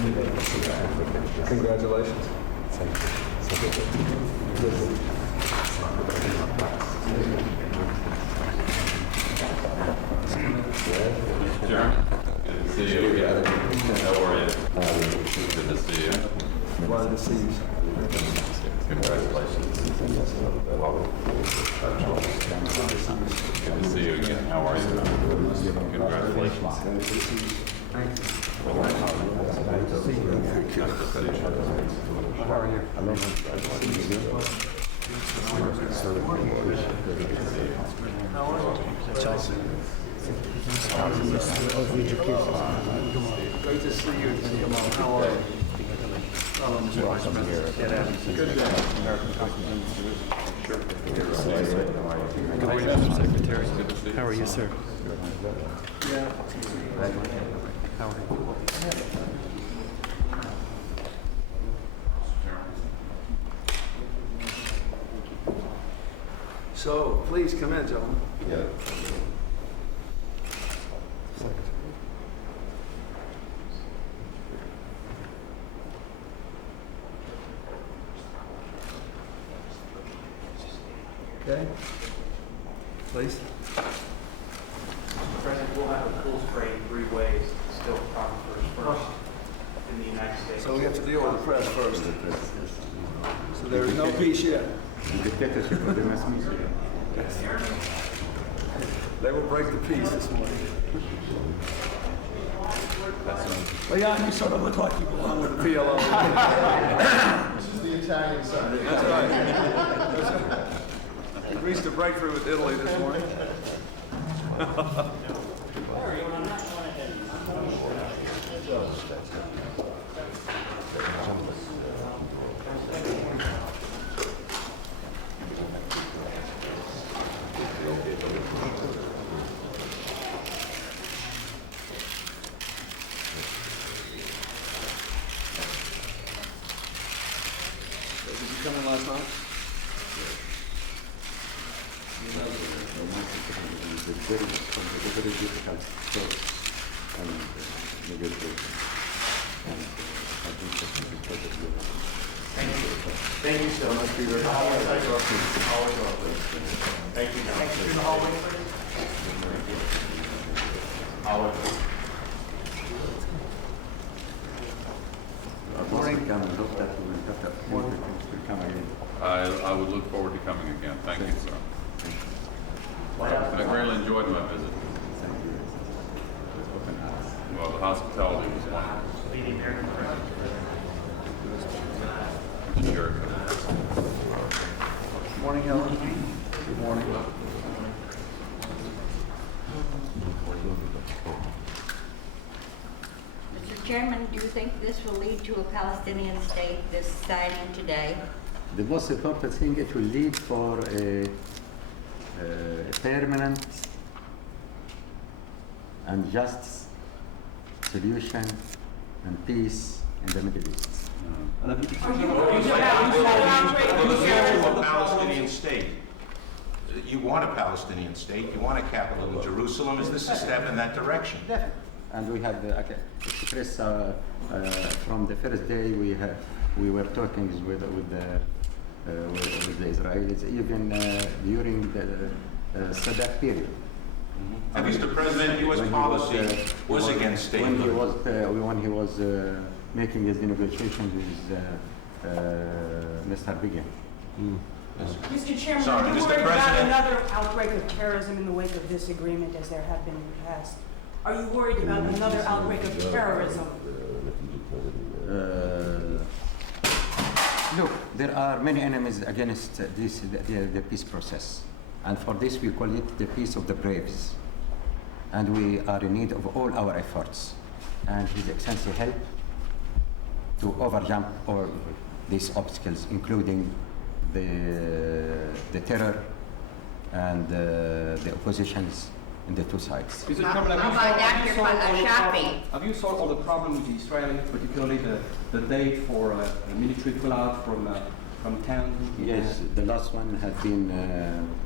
Congratulations. Jeremy, good to see you again. How are you? Good to see you. Glad to see you. Congratulations. Good to see you again. How are you? Congratulations. Thank you. How are you? Great to see you. How are you? Good day. Secretary. How are you, sir? Yeah. How are you? So, please come in, gentlemen. Yeah. Okay. Please. President, we'll have a pool spray in 3 ways to still proper first in the United States. So we have to deal with the press first. So there is no peace yet. They will break the peace this morning. Well, yeah, you sort of look like you belong with the PLO. This is the Italian side. That's right. That's right. We reached a breakthrough with Italy this morning. Did you come in last night? Thank you so much for your always welcome. Thank you. Thank you. In the hallway, please. I would look forward to coming again. Thank you, sir. I really enjoyed my visit. Well, the hospitality was wonderful. Be the American president. Sure. Morning, Helen. Good morning. Mr. Chairman, do you think this will lead to a Palestinian state, this signing today? The most important thing, it will lead for a permanent and just solution and peace in the Middle East. To a Palestinian state. You want a Palestinian state. You want a capital in Jerusalem. Is this a step in that direction? Definitely. And we have expressed from the first day we were talking with the Israelis, even during the Sadat period. Mr. President, U.S. policy was against statehood. When he was making his negotiations with Mr. Rabin. Mr. Chairman, Sorry, are you Mr. worried about President. another outbreak of terrorism in the wake of this agreement, as there have been in the past? Are you worried about another outbreak of terrorism? Look, there are many enemies against the peace process. And for this, we call it the peace of the braves. And we are in need of all our efforts. And His Excellency help to overjump all these obstacles, including the terror and the oppositions in the two sides. Mr. Chairman, have you solved all the problems with the Israelis, particularly the date for a military pullout from town? Yes, the last one had been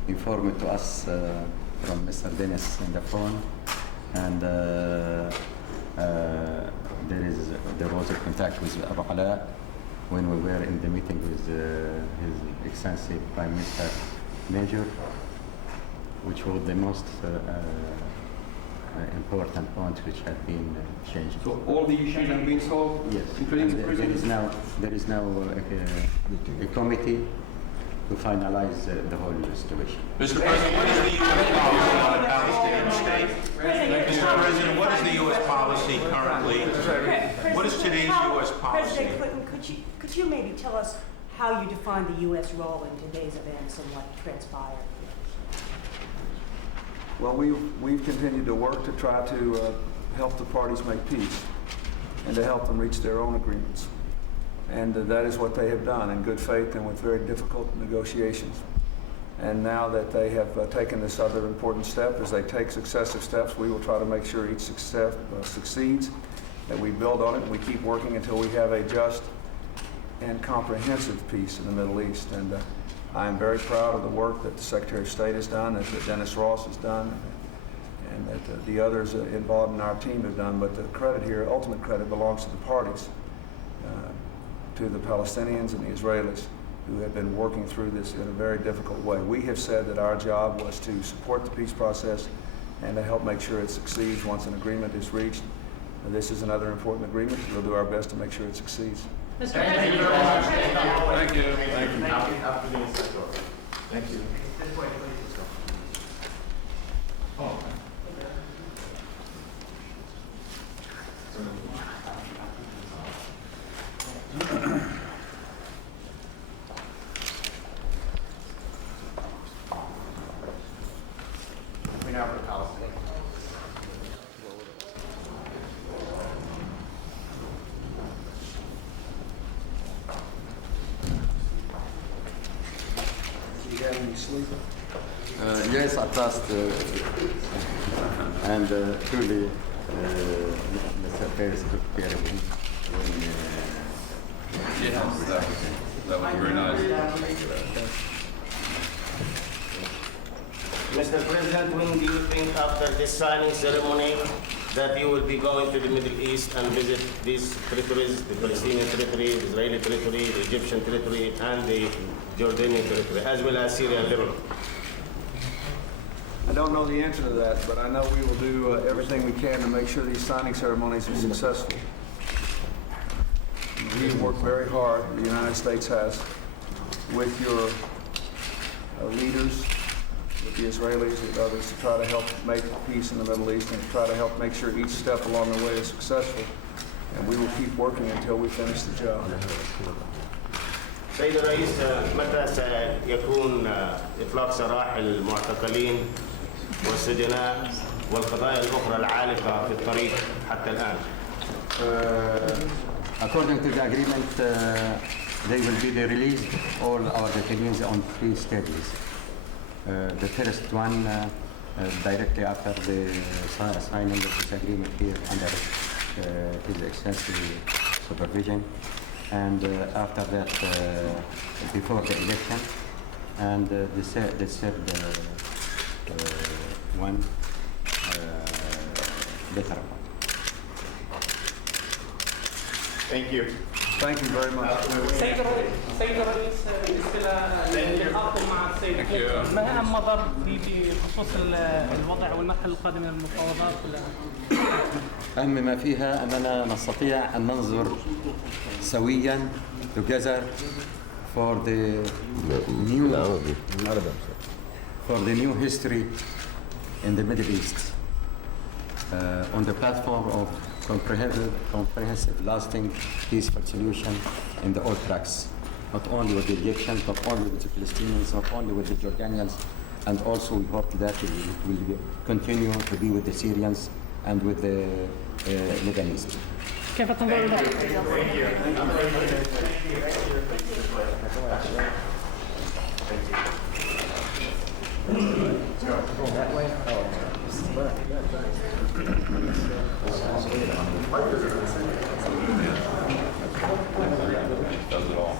informed to us from Mr. Dennis on the phone, and there was a contact with Abu Ala when we were in the meeting with His Excellency Prime Minister Major, which was the most important point which had been changed. So all the issues have been solved? Yes. Including And the president? there is now a committee to finalize the whole situation. Mr. President, what is the U.S. policy on a Palestinian state? Mr. President, what is the U.S. policy currently? What is today's U.S. policy? President Clinton, could you maybe tell us how you define the U.S. role in today's events and what transpired? Well, we've continued to work to try to help the parties make peace and to help them reach their own agreements. And that is what they have done in good faith and with very difficult negotiations. And now that they have taken this other important step, as they take successive steps, we will try to make sure each success succeeds, that we build on it, and we keep working until we have a just and comprehensive peace in the Middle East. And I am very proud of the work that the Secretary of State has done, that Dennis Ross has done, and that the others involved in our team have done. But the credit here, ultimate credit, belongs to the parties, to the Palestinians and the Israelis, who have been working through this in a very difficult way. We have said that our job was to support the peace process and to help make sure it succeeds once an agreement is reached. This is another important agreement. We'll do our best to make sure it succeeds. Thank you very much. Thank you. Thank you. Thank you. Oh. We now have the Palestinian. You got any sleep? Yes, at last, and truly, Mr. Perez took care of him. Yes, that was very nice. Mr. President, when do you think after this signing ceremony that you will be going to the Middle East and visit these territories, the Palestinian territory, the Israeli territory, the Egyptian territory, and the Jordanian territory, as well as Syria and Lebanon? I don't know the answer to that, but I know we will do everything we can to make sure these signing ceremonies are successful. We have worked very hard, the United States has, with your leaders, with the Israelis and others, to try to help make peace in the Middle East and to try to help make sure each step along the way is successful. And we will keep working until we finish the job. سيد الرئيس، متى سيكون إطلاق سراح المعتقلين والسجناء والقضايا الأخرى العالقة في الطريق حتى الآن؟ According to the agreement, they will be released, all our detainees, on 3 stages. The first one, directly after the signing of this agreement here under His Excellency supervision, and after that, before the election, and the third one later on. Thank you. Thank you very much. سيد الرئيس بالنسبه للتعاطي مع السيد كلينتون، ما اهم مضر بخصوص الوضع والمرحله القادمه من المفاوضات؟ أهم ما فيها أننا نستطيع أن ننظر سويا together for the new history in the Middle East on the platform of comprehensive, lasting, peaceful solution in the all tracks, not only with the Egyptians, not only with the Palestinians, not only with the Jordanians, and also we hope that it will continue to be with the Syrians and with the Lebanese. كيف تنظر لها؟ Does it all.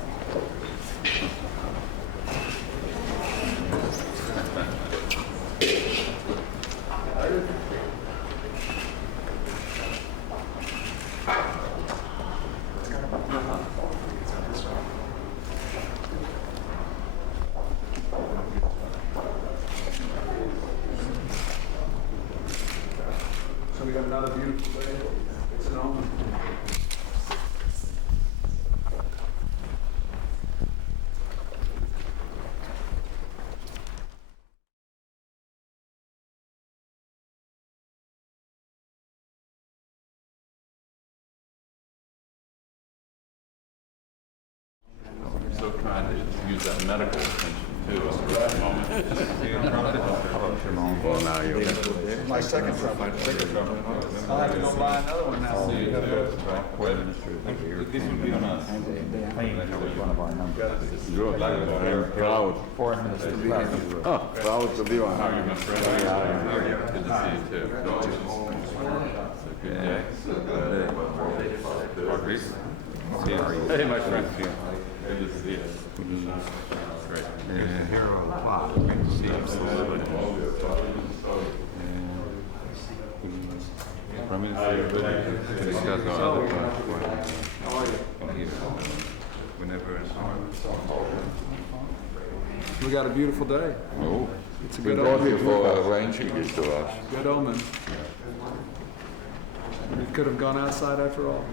trying to use that medical attention too at the moment. Well, now you're. My second trouble. I'll have to go buy another one now. This would be on us. Good. Proud. Oh, proud to be on. How are you, my friend? Good to see you too. Good day. Hey, my friend. Good to see you. Great. Here on the clock. Good to see you. Prime Minister, to discuss our other plans. How are you? Whenever it's We got a beautiful day. Oh, It's a we good brought omen. you for arranging it to us. Good omen. We could have gone outside after all.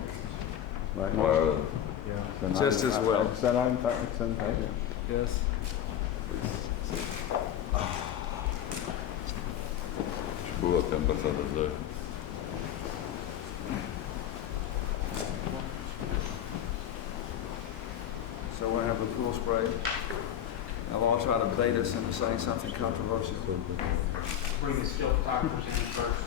Well, Just as well. Yes. Boa temperatura. So we'll have the pool spray. They'll all try to bait us into saying something controversial. Bring the still photographers in first.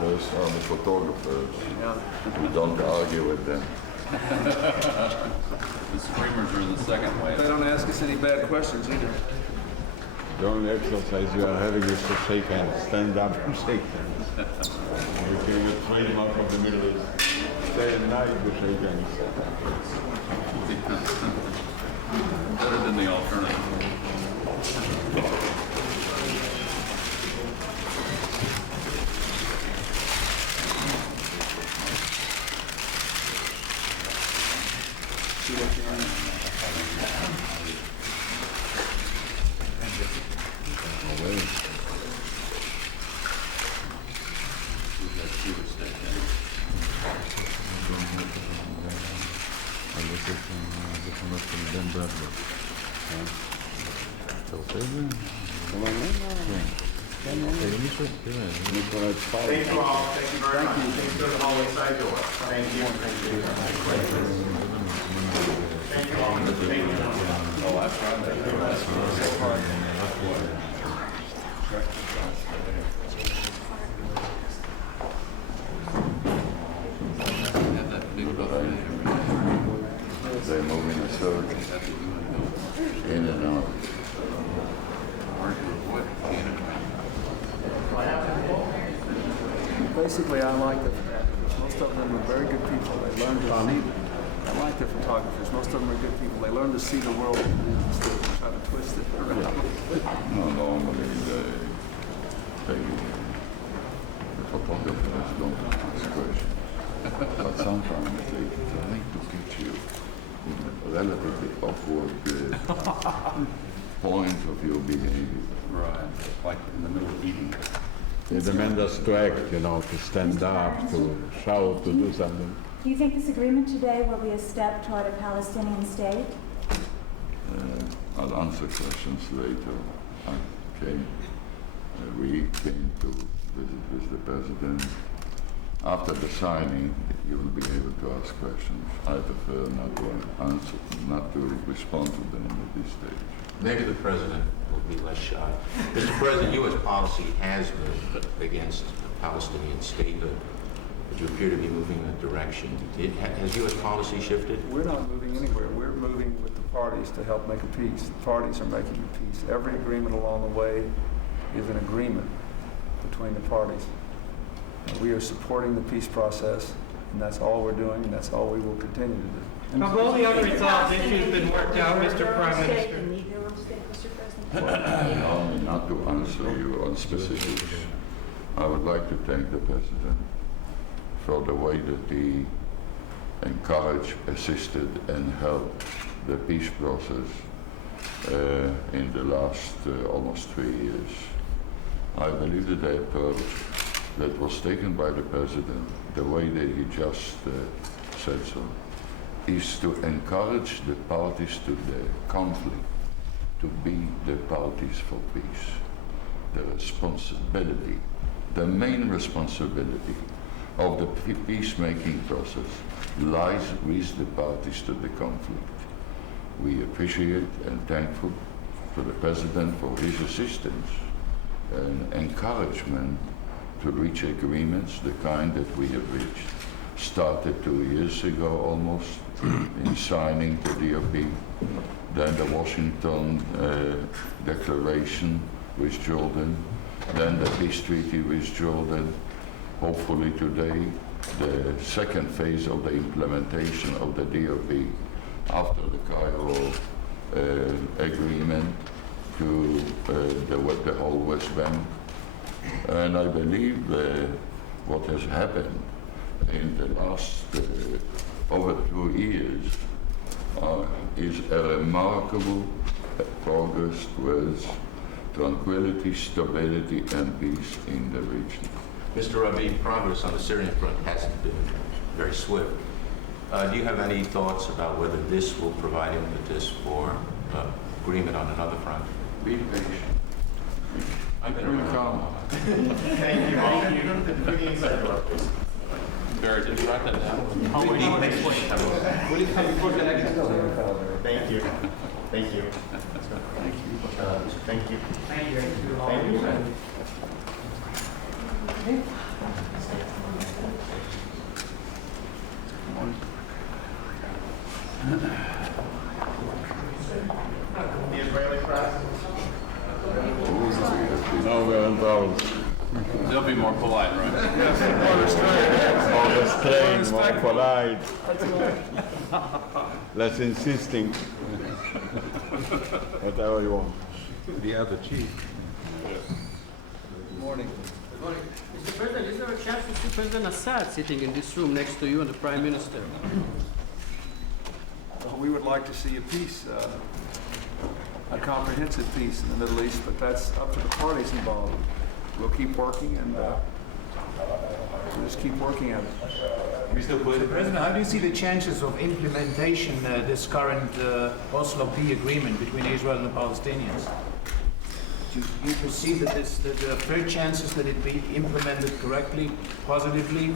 First are the photographers. Yeah. We don't argue with them. The screamers are in the second They wave. don't ask us any bad questions either. The only exercise you are having is to shake hands, stand up and shake hands. You can get trademark of the Middle East. Day and night to shake hands. Better than the alternative. See what you learn. Thank you all. Thank you very much. Thank you to the hallway side door. Thank you. Thank you. Thank you all. Thank you. Oh, I tried that. Have that big buffet every day. They move in a circle, in and out. Basically, I like the photographers. Most of them are very good people. They learn to see. I like the photographers. Most of them are good people. They learn to see the world instead of try to twist it around. No, normally the photographers don't ask questions. But sometimes they try to get you in a relatively awkward point of your behavior. Right, like in the middle of eating. They demand us to act, you know, to stand up, to shout, to do something. Do you think this agreement today will be a step toward a Palestinian state? I'll answer questions later. We came to visit with the president. After the signing, you will be able to ask questions. I prefer not to answer, not to respond to them at this stage. Maybe the president will be less shy. Mr. President, U.S. policy has moved against a Palestinian statehood. But you appear to be moving in that direction. Has U.S. policy shifted? We're not moving anywhere. We're moving with the parties to help make a peace. The parties are making a peace. Every agreement along the way is an agreement between the parties. We are supporting the peace process, and that's all we're doing, and that's all we will continue to do. Have all the unresolved issues been worked out, Mr. Prime Minister? Allow me not to answer you on specifics. I would like to thank the president for the way that he encouraged, assisted, and helped the peace process in the last almost 3 years. I believe that the approach that was taken by the president, the way that he just said so, is to encourage the parties to the conflict to be the parties for peace. The responsibility, the main responsibility of the peacemaking process lies with the parties to the conflict. We appreciate and thankful to the President for his assistance and encouragement to reach agreements the kind that we have reached. Started 2 years ago almost in signing the DOP, then the Washington Declaration with Jordan, then the peace treaty with Jordan. Hopefully today, the second phase of the implementation of the DOP after the Cairo agreement to the whole West Bank. And I believe what has happened in the last over 2 years is a remarkable progress towards tranquility, stability, and peace in the region. Mr. Rabin, progress on the Syrian front hasn't been very swift. Do you have any thoughts about whether this will provide impetus for agreement on another front? Be patient. I've been around. Thank you. Barry, did you write that down? Will it come before the next? Thank you. Thank you. Thank you. Thank you. The Israeli press. No, we're in trouble. They'll be more polite, right? More restrained, more polite. Less insisting. Whatever you want. The other chief. Good morning. Mr. President, is there a chance to see President Assad sitting in this room next to you and the Prime Minister? Well, we would like to see a peace, a comprehensive peace in the Middle East, but that's up to the parties involved. We'll keep working and we'll just keep working at it. Mr. President, how do you see the chances of implementation this current Oslo Peace agreement between Israel and the Palestinians? Do you perceive that there are fair chances that it be implemented correctly, positively?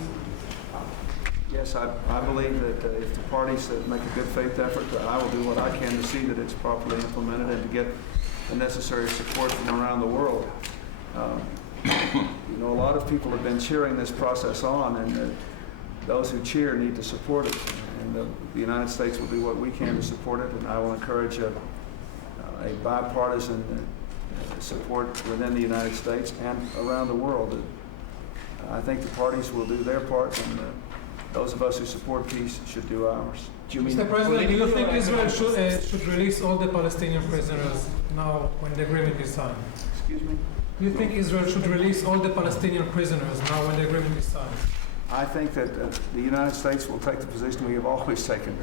Yes, I believe that if the parties make a good faith effort, I will do what I can to see that it's properly implemented and to get the necessary support from around the world. You know, a lot of people have been cheering this process on, and those who cheer need to support it. And the United States will do what we can to support it, and I will encourage a bipartisan support within the United States and around the world. I think the parties will do their part, and those of us who support peace should do ours. Mr. President, do you think Israel should release all the Palestinian prisoners now when the agreement is signed? Excuse me? Do you think Israel should release all the Palestinian prisoners now when the agreement is signed? I think that the United States will take the position we have always taken.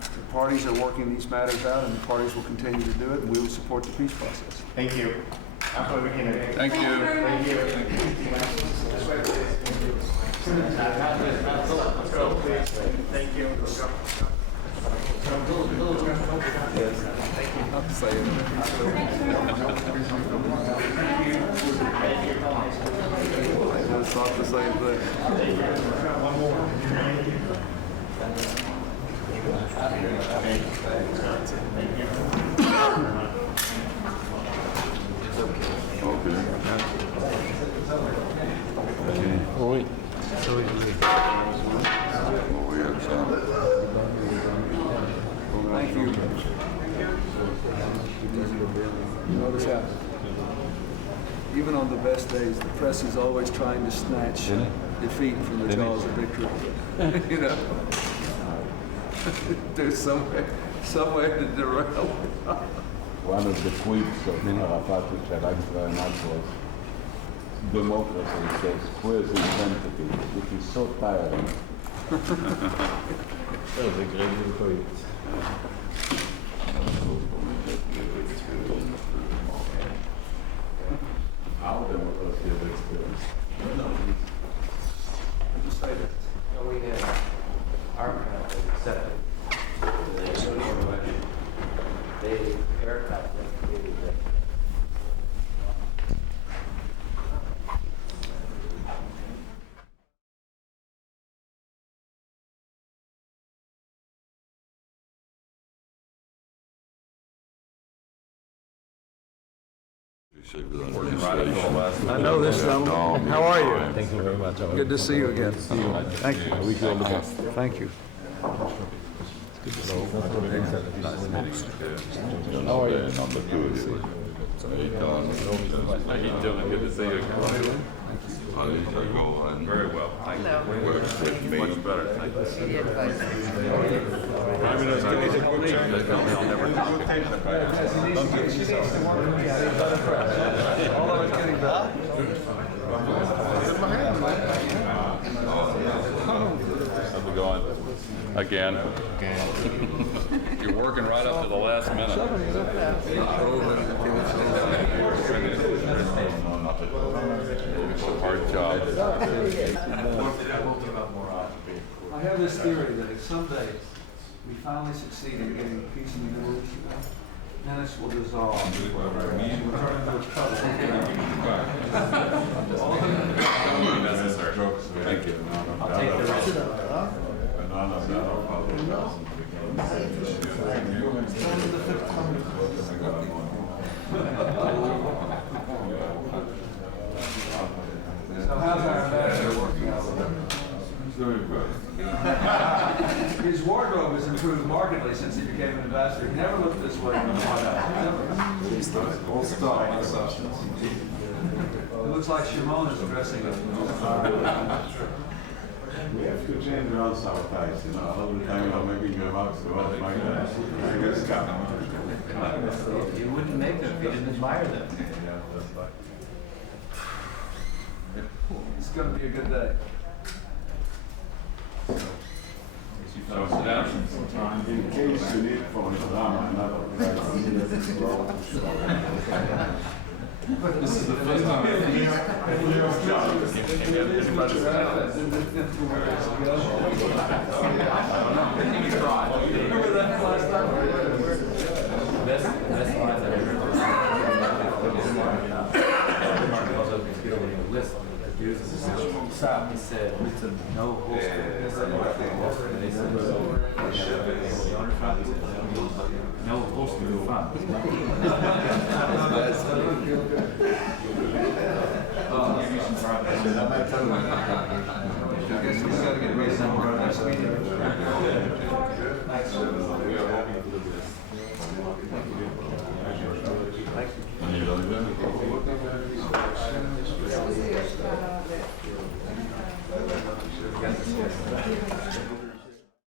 The parties are working these matters out, and the parties will continue to do it, and we will support the peace process. Thank you. Thank you. Thank you. Thank you. It's not the same thing. One more. Oui. Thank you. Notice how, even on the best days, the press is always trying to snatch defeat from the jaws of victory. You know, there's some way to derail. One of the quotes of Arafat, which I liked very much, was democracy says quasi-identity, which is so tiring. That was a great quote. Our democracy is experienced. Just say that. No, we have our accepted. They Arafat civil Working right up to the last I know this gentleman. How are you? Thank you very much. Good to see you again. Thank you. I wish you all the best. Thank you. How are you? Number 2. How you doing? Good to see you again. How did I go? And Very well. Thank you. works with me. Much better. Thank you. How's it going? Again. You're working right up to the last minute. It's a hard job. I have this theory that if someday we finally succeed in getting peace in the Middle East, Venice will dissolve. And we'll turn into a puddle. Necessary. Thank you. I'll take the rest. So how's our ambassador working out with him? Very good. His wardrobe has improved markedly since he became an ambassador. He never looked this way in the White House. It looks like Shimon is dressing up. We have to change around sometimes, you know, all the time I'm making your mouth go out like that. I guess You wouldn't make them if you didn't admire them. It's going to be a good day. So sit down. in case you need for drama, another This is the first time I've been here. Remember that last time? Best lines I've ever heard. He said, no holster. And they said, no holster in front. I guess we got to get ready for our next meeting. Thanks.